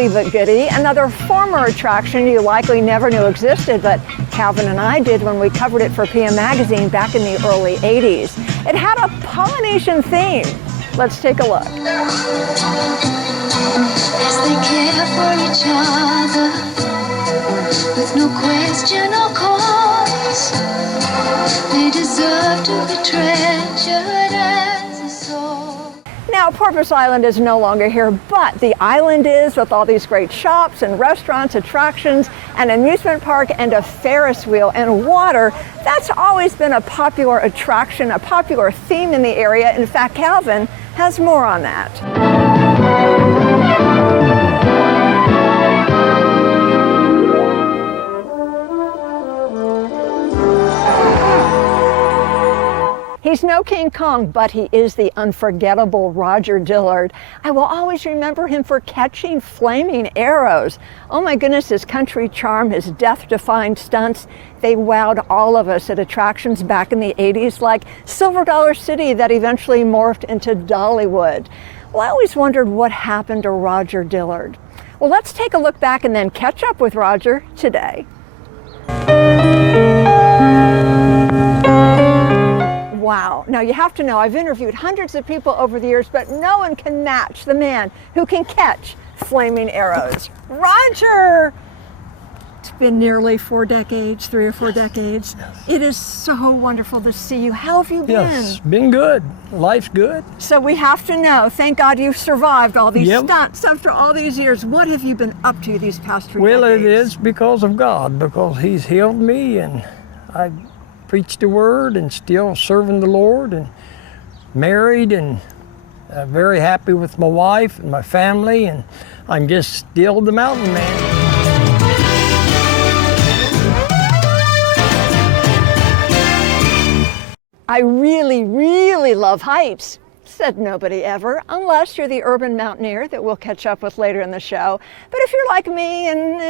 oldie but goodie, another former attraction you likely never knew existed, but Calvin and I did when we covered it for PM Magazine back in the early 80s. It had a Polynesian theme. Let's take a look. As they care for each other, with no question or cause, they deserve to be treasured as a soul. Now, Porpoise Island is no longer here, but the island is, with all these great shops and restaurants, attractions, an amusement park, and a Ferris wheel and water. That's always been a popular attraction, a popular theme in the area. In fact, Calvin has more on that. He's no King Kong, but he is the unforgettable Roger Dillard. I will always remember him for catching flaming arrows. Oh my goodness, his country charm, his death-defying stunts, they wowed all of us at attractions back in the 80s, like Silver Dollar City that eventually morphed into Dollywood. Well, I always wondered what happened to Roger Dillard. Well, let's take a look back and then catch up with Roger today. Wow. Now you have to know, I've interviewed hundreds of people over the years, but no one can match the man who can catch flaming arrows. Roger! It's been nearly 4 decades, 3 or 4 decades. It is so wonderful to see you. How have you been? Yes, been good. Life's good. So we have to know, thank God you've survived all these stunts after all these years. What have you been up to these past 3 decades? Well, it is because of God, because He's healed me, and I preached the word and still serving the Lord, and married, and very happy with my wife and my family, and I'm just still the mountain man. I really, really love heights, said nobody ever, unless you're the urban mountaineer that we'll catch up with later in the show. But if you're like me and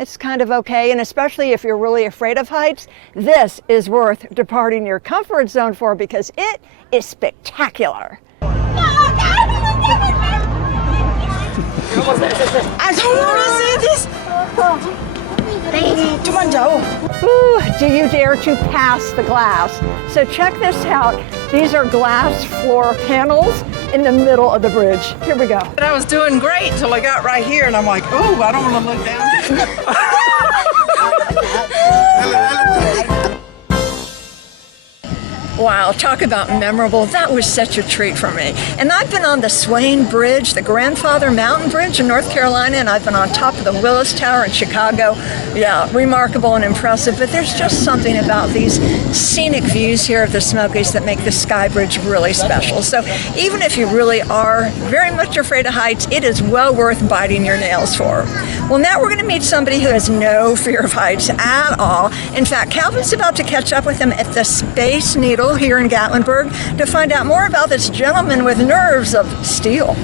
it's kind of okay, and especially if you're really afraid of heights, this is worth departing your comfort zone for because it is spectacular. I don't want to see this. Ooh, do you dare to pass the glass? So check this out. These are glass floor panels in the middle of the bridge. Here we go. And I was doing great till I got right here, and I'm like, oh, I don't want to look down. Wow, talk about memorable. That was such a treat for me. And I've been on the Swain Bridge, the Grandfather Mountain Bridge in North Carolina, and I've been on top of the Willis Tower in Chicago. Yeah, remarkable and impressive, but there's just something about these scenic views here of the Smokies that make the Sky Bridge really special. So even if you really are very much afraid of heights, it is well worth biting your nails for. Well, now we're going to meet somebody who has no fear of heights at all. In fact, Calvin's about to catch up with him at the Space Needle here in Gatlinburg to find out more about this gentleman with nerves of steel.